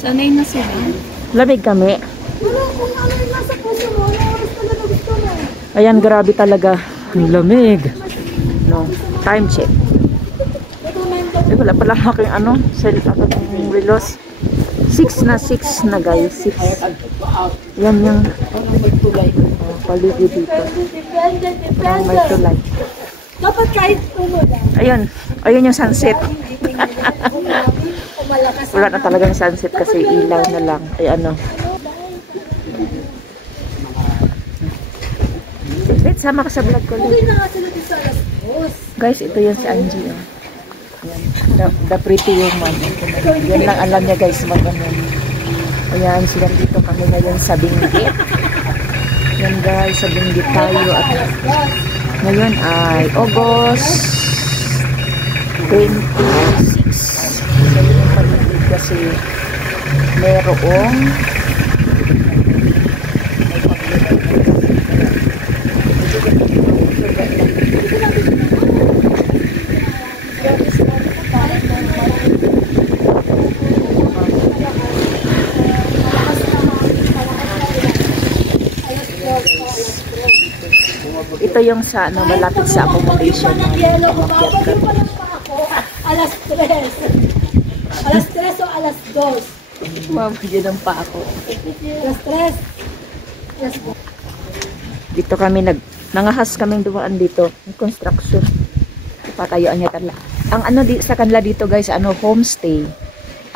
Sanay na sila. Lamig kami. Wala kung ano yung nasa puso mo. Ano oras talaga gusto mo? Ayan, grabe talaga. Ang lamig. No, time check. Eh, wala pala aking ano, aking relos. 6 na guys. 6. Yan yung paligid dito. Parang may tulay. Dapat kahit umulan. Ayun yung sunset. Wala na talagang sunset kasi ilaw na lang. Ay ano. Wait, sama ka sa vlog ko. Guys, ito yung si Angie. Oh. Yan. The pretty woman. Yan lang alam niya guys. Ayan, silang dito kami ngayon sa Benguet. Yan guys, sa Benguet tayo. At ngayon ay August 26. So yung paligid kasi merong ito yung sa ano, malapit sa accommodation na umakyat ka. Alas 3. Alas 3 o alas 2? Mabagyan ng pa ako. Alas 3. Alas 2. Dito kami nangahas kaming dumaan dito. May construction. Patayuan niya talaga. Ang ano sa kanila dito guys, ano, homestay.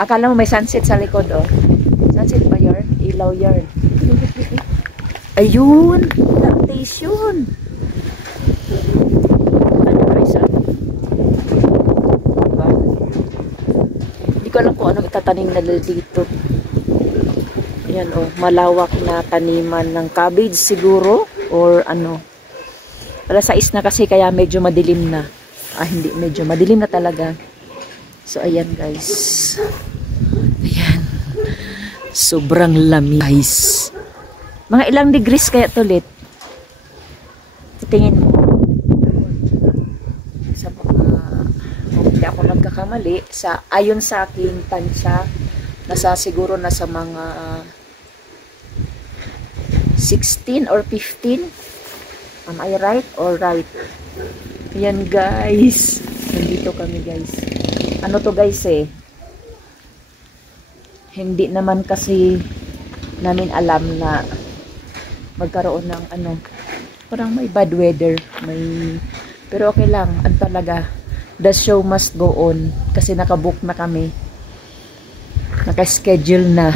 Akala mo may sunset sa likod, oh. Sunset ba yarn? Ilaw yarn. Ayun! Plantation! Ano guys, diba? Hindi ko alam kung anong itatanim na dito. Ayan, oh. Malawak na taniman ng cabbage siguro. Or ano. Alas 6 na kasi kaya medyo madilim na. Hindi. Medyo madilim na talaga. So, ayan guys. Ayan. Sobrang lamig guys. Mga ilang degrees kaya tulit? Tingin mo. Sa mga, kung hindi ako nagkakamali, ayon sa aking tansya, siguro nasa mga 16 or 15. Am I right or right? Ayan guys. Nandito kami guys. Ano to guys eh? Hindi naman kasi namin alam na magkaroon ng ano. Parang may bad weather. Pero okay lang. Ang talaga. The show must go on. Kasi nakabook na kami. Naka-schedule na.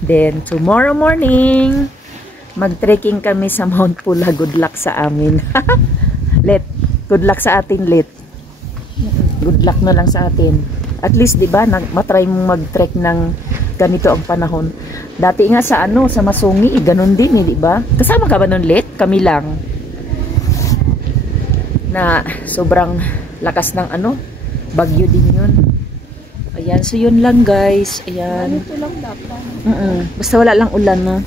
Then tomorrow morning, mag-trekking kami sa Mount Pula. Good luck sa amin. Good luck sa atin, Let. Good luck na lang sa atin. At least, di ba, matry mong mag-trek ng ganito ang panahon. Dati nga sa sa Masungi, ganun din, di ba? Kasama ka ba nun, Let? Kami lang. Na sobrang lakas ng bagyo din yun. Ayan, so yun lang guys. Ayan. Ito lang dapat. Basta wala lang ulan, no?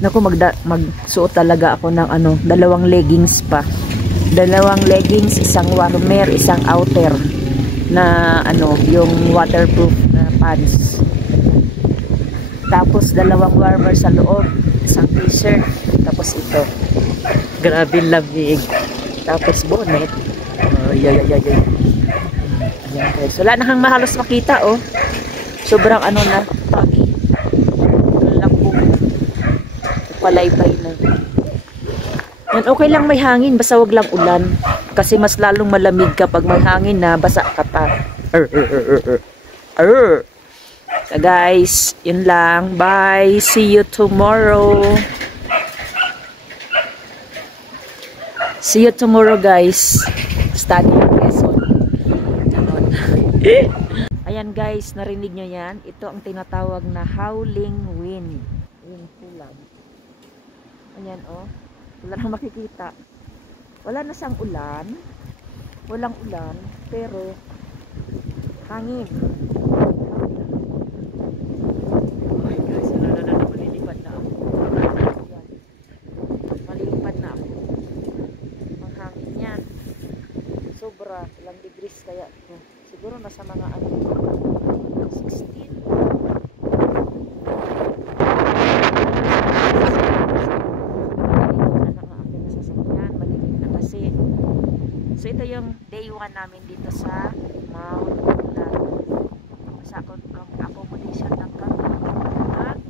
Naku, magsuot talaga ako ng 2 leggings pa. 2 leggings, isang warmer, isang outer na yung waterproof na pants. Tapos 2 warmer sa loob, isang t-shirt, tapos ito. Grabe lamig. Tapos bonnet. Ayan guys. Wala na kang mahalos makita, oh. Sobrang na, foggy. Palaybay na. Yan, okay lang may hangin, basta wag lang ulan. Kasi mas lalong malamig kapag may hangin na basa ka pa. So guys, yun lang. Bye. See you tomorrow. See you tomorrow guys. Study your lesson. Ayan guys, narinig nyo yan. Ito ang tinatawag na howling wind. Wind tulag. Ayan, oh. Wala nang makikita. Wala na siyang ulan. Walang ulan. Pero, hangin. Oh my gosh, malilipad na ako. Malilipad na ako. Ang hangin yan. Sobra. Ilang degrees kaya. Siguro nasa mga 16. kasama namin dito sa Mount Pulag. Sa accommodation ng kami. At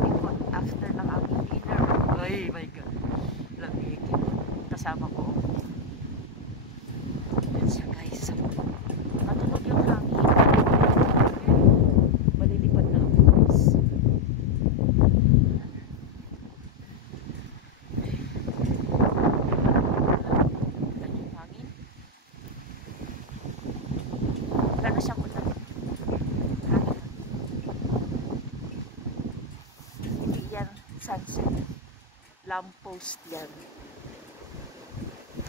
ikot after ng aming dinner. Ay my God. Lamig. Kasama ko. Yan siya guys. Matunog yung hangin. Malilipad na ako guys. Gano'n siyang ulan. Hindi yan sunset. Lamppost yan.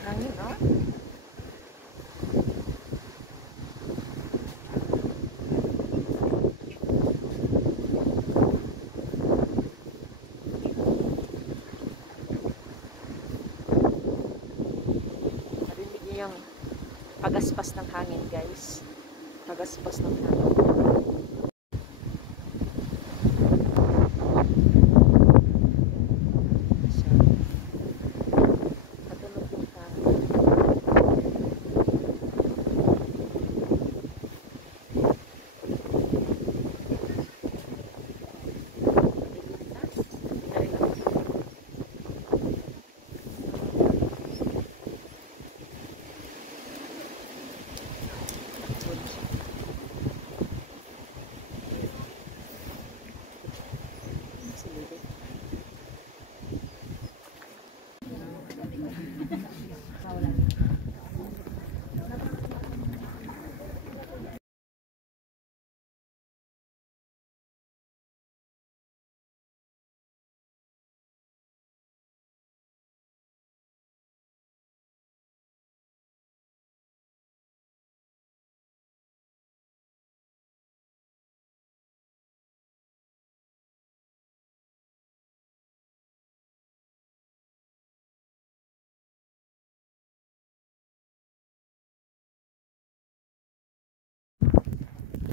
Hangin, no? Marinig niyo yung pagaspas ng hangin, guys. Pagaspas ng hangin. Patunog yung hangin.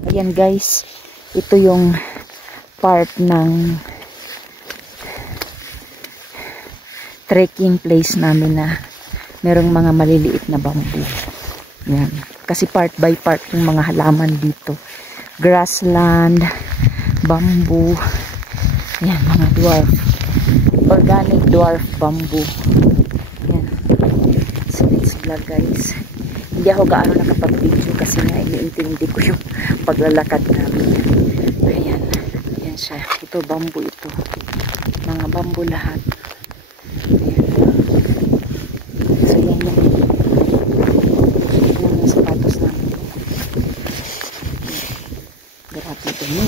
Ayan guys, ito yung part ng trekking place namin na merong mga maliliit na bamboo. Yan. Kasi part by part yung mga halaman dito. Grassland, bamboo. Yan, mga dwarf. Organic dwarf bamboo. Yan. Sila guys. Hindi ako gaano nakapag-video kasi nga iniintindi ko yung paglalakad namin. Ayan. Ayan siya. Ito bamboo ito. Mga bamboo lahat. Ayan. So yan yan. Yan yung sapatos namin. Grabe ito mo.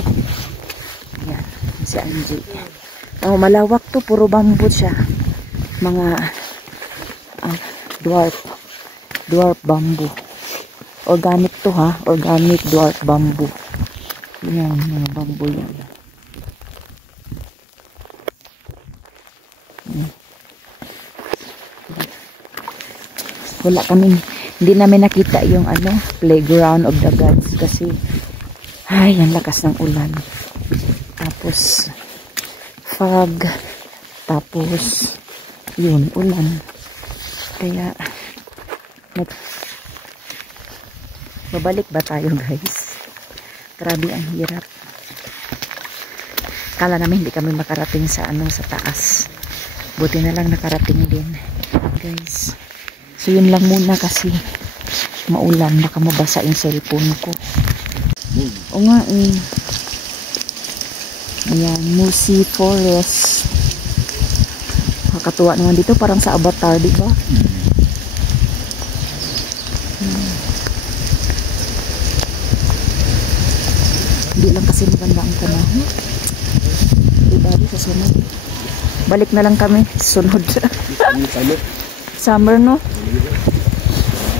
Ayan. Si Angie. Oh, malawak to. Puro bamboo siya. Mga dwarf bamboo. Organic to ha. Organic dwarf bamboo. Yan, mga bamboo yan. Wala kaming, hindi namin nakita yung playground of the gods kasi ay, ang lakas ng ulan. Tapos fog. Tapos yun, ulan. Kaya babalik ba tayo guys? Grabe ang hirap. Kala namin hindi kami makarating sa sa taas. Buti na lang nakarating din guys. So yun lang muna kasi maulan, baka mabasa yung cellphone ko. O nga eh. Ayan, Musi Forest. Nakakatuwa naman dito, parang sa Avatar, di ba? Hindi lang kasi maganda ang panahon. Diba, sa sunod. Balik na lang kami, sunod. Summer, no?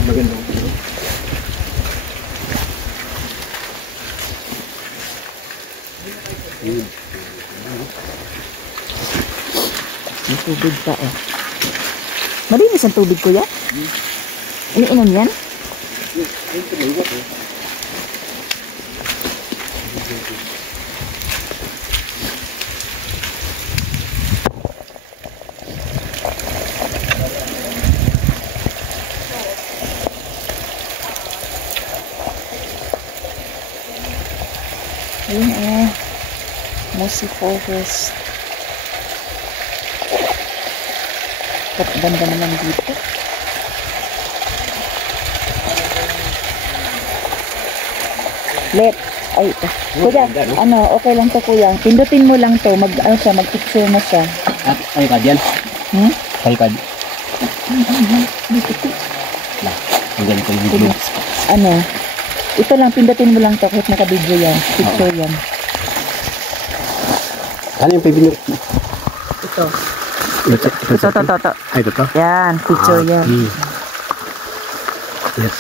Maganda. May tubig pa eh. Malinis ang tubig ko yan? Iniinom yan? Ayun oh. Mossy Forest. Ganda naman dito. Let. Ay, ito. Kuya, ano, okay lang to kuya. Pindutin mo lang to. Mag-picture mo siya. Ay, kad yan. Hmm? Ay, kad. Lah, ang ganito yung video. Ano, ito lang, pindutin mo lang to kahit naka-video yan. Picture yan. Ano yung pipinyo? Ito. Ito. Ito. Ay, ito to? Yan, picture yan. Yes.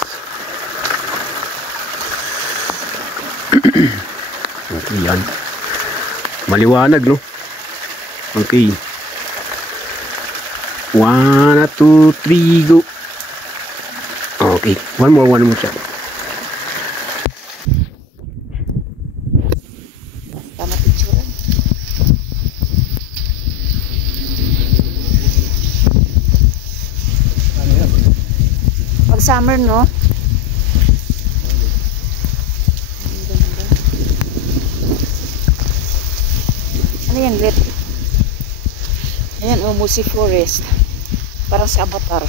Okay, yan. Maliwanag, no? Okay. 1, 2, 3, go. Okay. One more shot. Tama picture. Pag summer, no? Ang ganda. Ano yan, Gret? Ayan, Mossy Forest. Parang sa Avatar.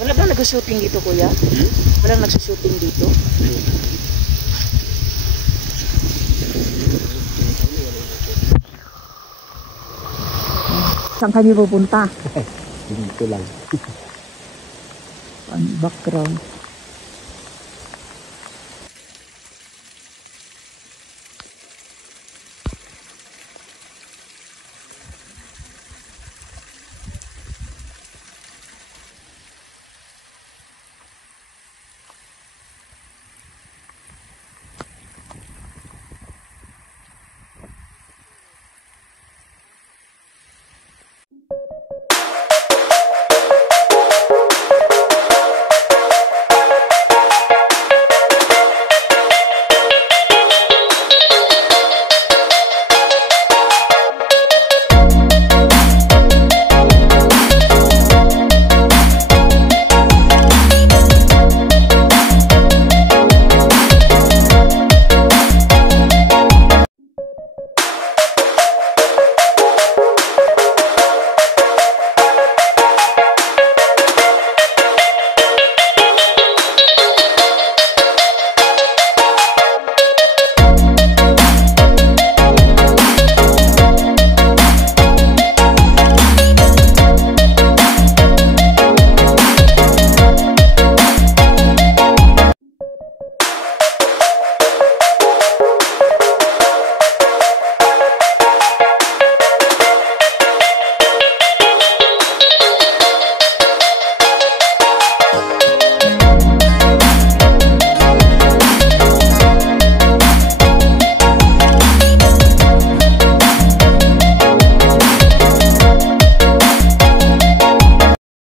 Wala bang nag-shooting dito, kuya? Walang nag-shooting dito? Saan kami pupunta? Dito lang. Background.